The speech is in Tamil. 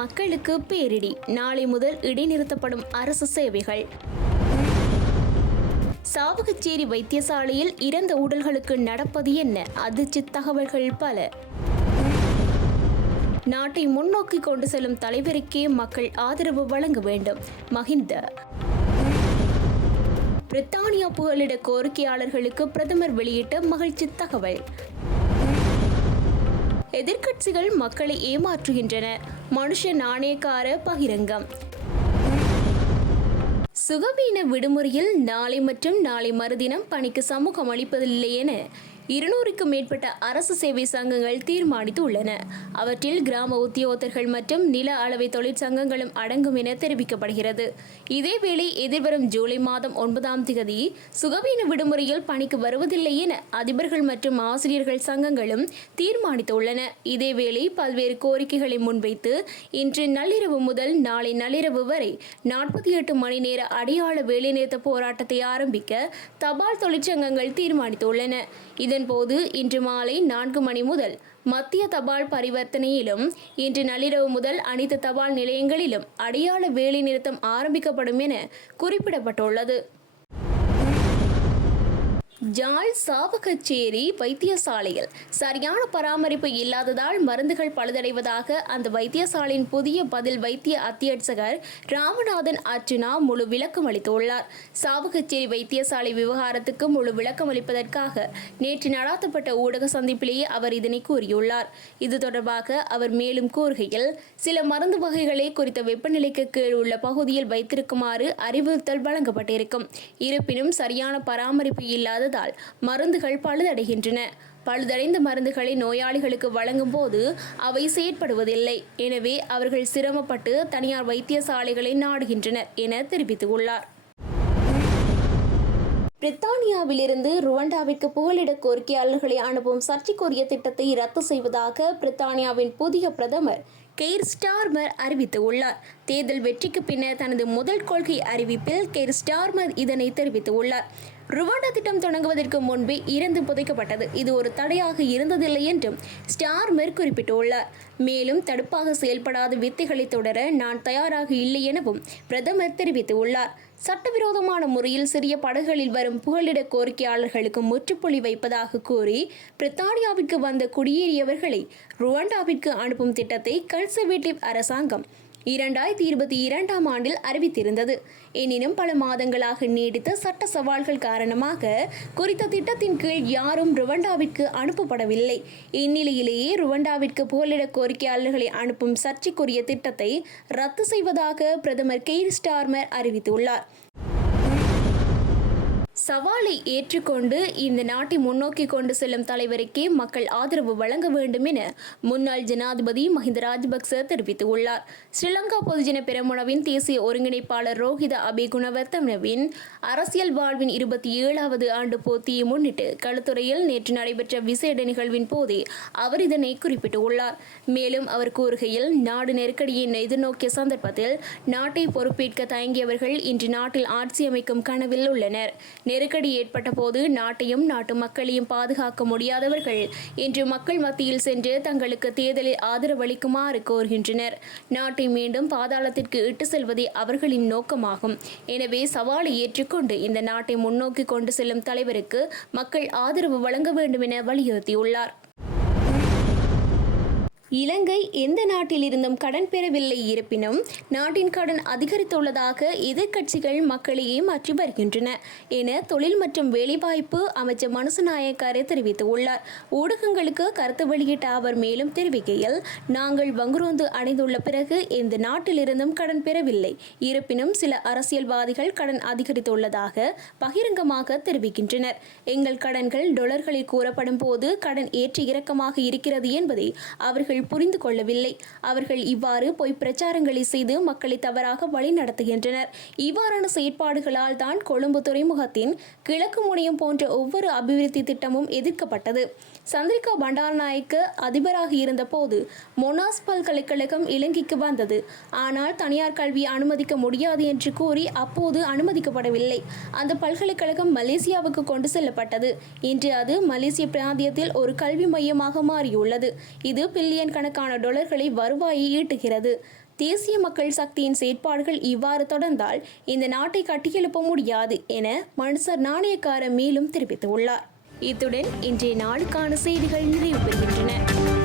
மக்களுக்கு பேரிடி. நாளை முதல் இடைநிறுத்தப்படும் அரசு சேவைகள். சாவகச்சேரி வைத்தியசாலையில் இறந்த உடல்களுக்கு நடப்பது என்ன? அதிர்ச்சி தகவல்கள் பல. நாட்டை முன்னோக்கி கொண்டு செல்லும் தலைவருக்கே மக்கள் ஆதரவு வழங்க வேண்டும். மஹிந்த. பிரித்தானியா புகலிட கோரிக்கையாளர்களுக்கு பிரதமர் வெளியிட்ட மகிழ்ச்சி தகவல். எதிர்க்கட்சிகள் மக்களை ஏமாற்றுகின்றன. மனுஷ நாணயக்கார பகிரங்கம். சுகவீன விடுமுறையில் நாளை மற்றும் நாளை மறுதினம் பணிக்கு சமூகம் அளிப்பதில்லை என இருநூறுக்கும் மேற்பட்ட அரசு சேவை சங்கங்கள் தீர்மானித்துள்ளன. அவற்றில் கிராம உத்தியோகத்தர்கள் மற்றும் நில அளவை தொழிற்சங்கங்களும் அடங்கும் என தெரிவிக்கப்படுகிறது. இதேவேளை எதிர்வரும் ஜூலை மாதம் ஒன்பதாம் தேதி சுகவீன விடுமுறையில் பணிக்கு வருவதில்லை என அதிபர்கள் மற்றும் ஆசிரியர்கள் சங்கங்களும் தீர்மானித்துள்ளன. இதேவேளை பல்வேறு கோரிக்கைகளை முன்வைத்து இன்று நள்ளிரவு முதல் நாளை நள்ளிரவு வரை நாற்பத்தி எட்டு மணி நேர அடையாள வேலைநிறுத்த போராட்டத்தை ஆரம்பிக்க தபால் தொழிற்சங்கங்கள் தீர்மானித்துள்ளன. இதன் இதன்போது இன்று மாலை நான்கு மணி முதல் மத்திய தபால் பரிவர்த்தனையிலும் இன்று நள்ளிரவு முதல் அனைத்து தபால் நிலையங்களிலும் அடையாள வேலைநிறுத்தம் ஆரம்பிக்கப்படும் என குறிப்பிடப்பட்டுள்ளது. ஜாழ் சாவகச்சேரி வைத்தியசாலையில் சரியான பராமரிப்பு இல்லாததால் மருந்துகள் பழுதடைவதாக அந்த வைத்தியசாலையின் புதிய பதில் வைத்திய அத்தியட்சகர் ராமநாதன் அர்ஜுனா முழு விளக்கம் அளித்துள்ளார். சாவகச்சேரி வைத்தியசாலை விவகாரத்துக்கு முழு விளக்கம் அளிப்பதற்காக நேற்று நடாத்தப்பட்ட ஊடக சந்திப்பிலேயே அவர் இதனை கூறியுள்ளார். இது தொடர்பாக அவர் மேலும் கூறுகையில் சில மருந்து வகைகளை குறித்த வெப்பநிலைக்கு கீழ் உள்ள பகுதியில் வைத்திருக்குமாறு அறிவுறுத்தல் வழங்கப்பட்டிருக்கும். இருப்பினும் சரியான பராமரிப்பு இல்லாததால் மருந்துகள் பழுதடைகின்றன. பழுதடைந்த மருந்துகளை நோயாளிகளுக்கு வழங்கும் போது அவை செயற்படுவதில்லை. எனவே அவர்கள் சிரமப்பட்டு தனியார் வைத்தியசாலைகளை நாடுகின்றனர் என தெரிவித்துள்ளார். பிரித்தானியாவிலிருந்து ருவண்டாவிற்கு புகலிட கோரிக்கையாளர்களை அனுப்பும் சர்ச்சைக்குரிய திட்டத்தை ரத்து செய்வதாக பிரித்தானியாவின் புதிய பிரதமர் கெய்ர் ஸ்டார்மர் அறிவித்துள்ளார். தேர்தல் வெற்றிக்கு பின்னர் தனது முதல் கொள்கை அறிவிப்பில் கெய்ர் ஸ்டார்மர் இதனை தெரிவித்துள்ளார். ருவாண்டா திட்டம் தொடங்குவதற்கு முன்பே இறந்து புதைக்கப்பட்டது. இது ஒரு தடையாக இருந்ததில்லை என்றும் ஸ்டார்மர் குறிப்பிட்டுள்ளார். மேலும் தடுப்பாக செயல்படாத வித்தைகளை தொடர நான் தயாராக இல்லை எனவும் பிரதமர் தெரிவித்துள்ளார். சட்டவிரோதமான முறையில் சிறிய படகுகளில் வரும் புகலிட கோரிக்கையாளர்களுக்கு முற்றுப்புள்ளி வைப்பதாக கூறி பிரித்தானியாவிற்கு வந்த குடியேறியவர்களை ருவாண்டாவிற்கு அனுப்பும் திட்டத்தை கன்சர்வேட்டிவ் அரசாங்கம் இரண்டாயிரத்தி இருபத்தி இரண்டாம் ஆண்டில் அறிவித்திருந்தது. எனினும் பல மாதங்களாக நீடித்த சட்ட சவால்கள் காரணமாக குறித்த திட்டத்தின் கீழ் யாரும் ருவண்டாவிற்கு அனுப்பப்படவில்லை. இந்நிலையிலேயே ருவண்டாவிற்கு போலிட கோரிக்கையாளர்களை அனுப்பும் சர்ச்சைக்குரிய திட்டத்தை ரத்து செய்வதாக பிரதமர் கெய்ர் ஸ்டார்மர் அறிவித்துள்ளார். சவாலை ஏற்றுக்கொண்டு இந்த நாட்டை முன்னோக்கி கொண்டு செல்லும் தலைவருக்கே மக்கள் ஆதரவு வழங்க வேண்டும் என முன்னாள் ஜனாதிபதி மஹிந்த ராஜபக்ச தெரிவித்துள்ளார். ஸ்ரீலங்கா பொதுஜன பெருமுனவின் தேசிய ஒருங்கிணைப்பாளர் ரோஹித அபி குணவர்த்தனவின் அரசியல் வாழ்வின் இருபத்தி ஏழாவது ஆண்டு போத்தியை முன்னிட்டு களுத்துறையில் நேற்று நடைபெற்ற விசேட நிகழ்வின் போதே அவர் இதனை குறிப்பிட்டுள்ளார். மேலும் அவர் கூறுகையில் நாடு நெருக்கடியின் எதிர்நோக்கிய சந்தர்ப்பத்தில் நாட்டை பொறுப்பேற்க தயங்கியவர்கள் இன்று நாட்டில் ஆட்சி அமைக்கும் கனவில் உள்ளனர். நெருக்கடி ஏற்பட்ட போது நாட்டையும் நாட்டு மக்களையும் பாதுகாக்க முடியாதவர்கள் இன்று மக்கள் மத்தியில் சென்று தங்களுக்கு தேர்தலில் ஆதரவளிக்குமாறு கோருகின்றனர். நாட்டை மீண்டும் பாதாளத்திற்கு இட்டு செல்வதே அவர்களின் நோக்கமாகும். எனவே சவாலை ஏற்றுக்கொண்டு இந்த நாட்டை முன்னோக்கி கொண்டு செல்லும் தலைவருக்கு மக்கள் ஆதரவு வழங்க வேண்டும் என வலியுறுத்தியுள்ளார். இலங்கை எந்த நாட்டிலிருந்தும் கடன் பெறவில்லை இருப்பினும் நாட்டின் கடன் அதிகரித்துள்ளதாக எதிர்க்கட்சிகள் மக்களை ஏமாற்றி வருகின்றன என தொழில் மற்றும் வேலைவாய்ப்பு அமைச்சர் மனுசநாயக்காரே தெரிவித்துள்ளார். ஊடகங்களுக்கு கருத்து வெளியிட்ட அவர் மேலும் தெரிவிக்கையில் நாங்கள் வங்குரோந்து அடைந்துள்ள பிறகு எந்த நாட்டிலிருந்தும் கடன் பெறவில்லை. இருப்பினும் சில அரசியல்வாதிகள் கடன் அதிகரித்துள்ளதாக பகிரங்கமாக தெரிவிக்கின்றனர். எங்கள் கடன்கள் டொலர்களில் கூறப்படும் போது கடன் ஏற்ற இறக்கமாக இருக்கிறது என்பதை அவர்கள் புரிந்து கொள்ளவில்லை. அவர்கள் இவ்வாறு பொய் பிரச்சாரங்களை செய்து மக்களை தவறாக வழி நடத்துகின்றனர். இவ்வாறான செயற்பாடுகளால் தான் கொழும்பு துறைமுகத்தின் கிழக்கு முனையம் போன்ற ஒவ்வொரு அபிவிருத்தி திட்டமும் எதிர்க்கப்பட்டது. சந்திரிகா பண்டாரநாயக்க அதிபராக இருந்தபோது மொனாஸ் பல்கலைக்கழகம் இலங்கைக்கு வந்தது. ஆனால் தனியார் கல்வியை அனுமதிக்க முடியாது என்று கூறி அப்போது அனுமதிக்கப்படவில்லை. அந்த பல்கலைக்கழகம் மலேசியாவுக்கு கொண்டு செல்லப்பட்டது. இன்று அது மலேசிய பிராந்தியத்தில் ஒரு கல்வி மையமாக மாறியுள்ளது. இது பில்லியன் கணக்கான டாலர்களை வருவாயை ஈட்டுகிறது. தேசிய மக்கள் சக்தியின் செயற்பாடுகள் இவ்வாறு தொடர்ந்தால் இந்த நாட்டை கட்டியெழுப்ப முடியாது என மனுஷர் நாணயக்காரர் மேலும் தெரிவித்துள்ளார். இத்துடன் இன்றைய நாளுக்கான செய்திகள் நிறைவு பெறுகின்றன.